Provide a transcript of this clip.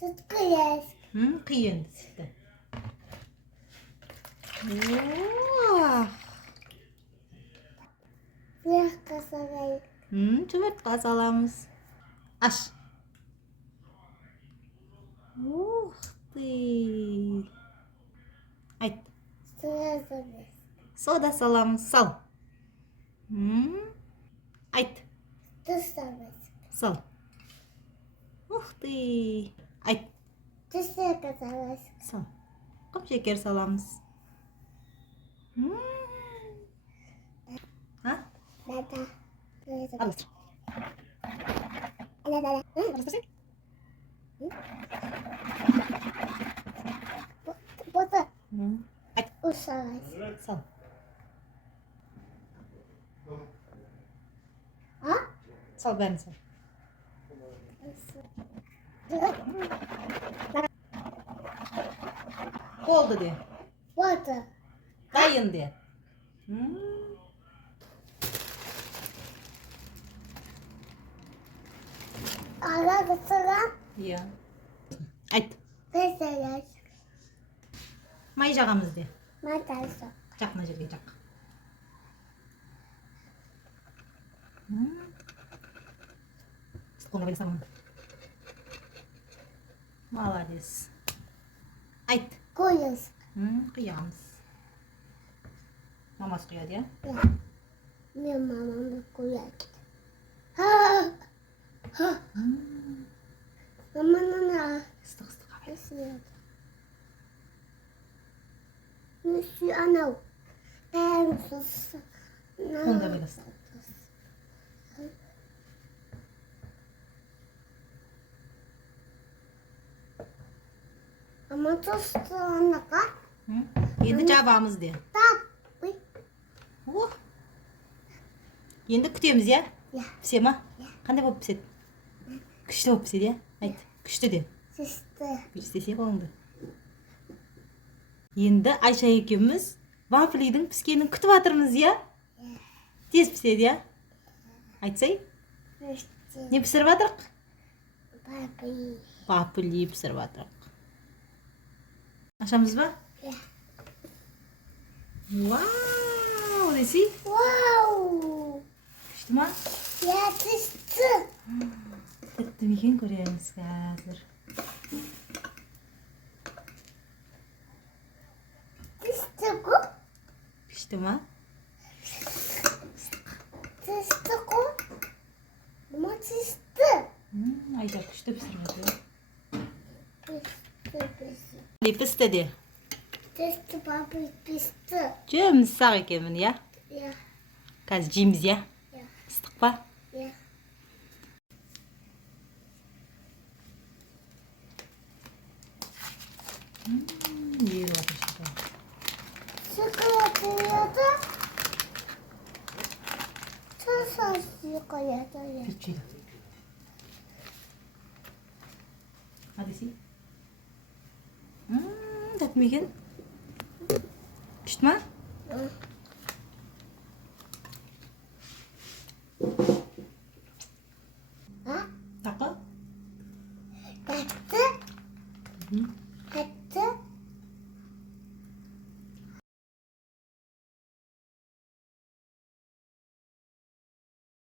Süt koyarız. Kıyın sütü. Biraz kasalayız. Жұмыртқа саламыз. Аш. Ух ты. Айт. Suya salırız. Сода саламыз. Сал. Айт. Tuz salırız. Сал. Ух ты. Айт. Tuzla kasalırız. Сал. Құм шекер саламыз. А? Dada. Араластыр. Dada. Араластырсай. Burada Айт. uz salırız. Сал. Ha? Сал, бәрін сал. Болды де. Burada. Дайын де. Ara sıra Иә. Айт. peseler. Май жағамыз де. Matası. Жақ, мына жерге жақ. Қолына байласам. Молодец. Айт. Koyarız. Құямыз. Мамасы құяды, иә? Ya. Benim mamam da koyar. Ha. Ha. Aman ana. Ыстық-ыстық. Nasıl? Nasıl ana? Ben sus. Қолында байласın. Ama tostu anaka. Енді жабамыз де. Tap. Uy. О! Енді күтеміз, иә? Ya. Пісе ма? Қандай болып піседі? Күшті болып піседі, иә? Айт, күшті де. Sıstı. Bir істесе қолыңды. Енді Айша екеуміз Вафлидің піскенін күтіп жатырмыз, иә? Тез піседі, иә? Айтсай, Sıstı. не пісіріп жатырық? Papi. Вафли пісіріп жатырық. Ашамыз ба? Ya. Вау, десей? Wow. Күшті ма? Ya sıstı. Тіпті мекен көреміз қазір. Sıstı ku. Күшті ма? Sıstı ku. Ama sıstı. Айша күшті пісіріп жатыр. Sıstı. Пісті де. Sıstı papi sıstı. Жеміз сақ екенмін, иә? Ya. Қазір жейміз, иә? Ya. Ыстық па? Ya. Ел жатыр шақырып. Çikolata tuz çikolata ya. Күтшейді. А десей? Тәтті ме екен? Күшті ма?